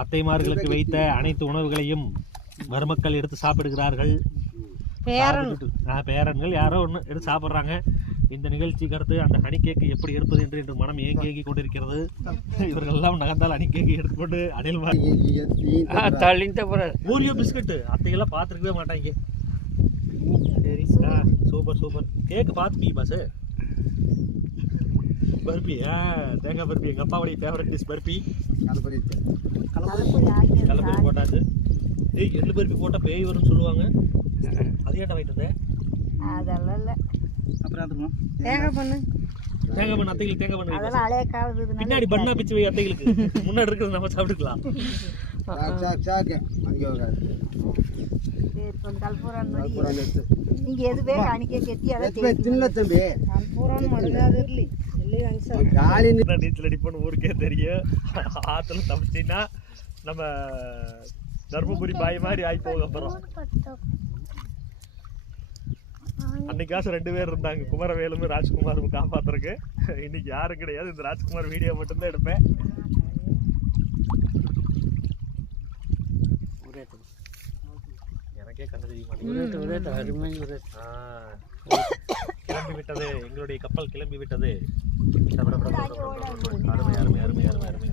அத்தைமார்களுக்கு வைத்த அனைத்து உணவுகளையும் மருமக்கள் எடுத்து சாப்பிடுகிறார்கள். பேரன்கள் யாரோ ஒன்று எடுத்து சாப்பிட்றாங்க. இந்த நிகழ்ச்சிக்கு அடுத்து அந்த ஹனி கேக்கு எப்படி எடுப்பது என்று மனம் ஏங்கி கொண்டிருக்கிறது. இவர்கள் எல்லாம் நகர்ந்தால் ஹனி கேக்கு எடுத்துக்கொண்டு அணில் ஓரியோ பிஸ்கட் அத்தையெல்லாம் பார்த்துருக்கவே மாட்டாங்க. சரி சூப்பர் சூப்பர். கேக்கு பார்த்து பாஸ். பர்பி தேங்காய் பர்பி எங்கள் அப்பாவுடைய ஃபேவரட் டிஷ் பர்பி. கலப்பரி போட்டாச்சு. எள்ளு பருப்பி போட்டால் பேய் வரும்னு சொல்லுவாங்க. அது ஏன்டா வாங்கிட்டு வந்தேன்? அதெல்லாம் இல்லை. அப்புறம் தேங்காய் பண்ணு அத்தைகளுக்கு தேங்காய் பண்ணு. பின்னாடி பண்ணா பிச்சு வை அத்தைகளுக்கு. முன்னாடி இருக்கிறது நம்ம சாப்பிட்டுக்கலாம். நீங்க எதுவே காணிக்க கெட்டி நீச்சல் அடிப்போன்னு ஊருக்கே தெரியும். ஆத்துல தப்பிச்சின்னா நம்ம தர்மபுரி பாய் மாதிரி ஆகி போக. அப்புறம் அன்னைக்காசம் 2 பேர் இருந்தாங்க, குமரவேலும் ராஜ்குமாரும் காப்பாத்துறதுக்கு. இன்னைக்கு யாரும் கிடையாது. இந்த ராஜ்குமார் வீடியோ மட்டும்தான் எடுப்பேன். எனக்கே கண்ணு தெரிய மாட்டேங்குது. கிளம்பி விட்டது எங்களுடைய கப்பல், கிளம்பி விட்டது. அருமை அருமை அருமை அருமை அருமை.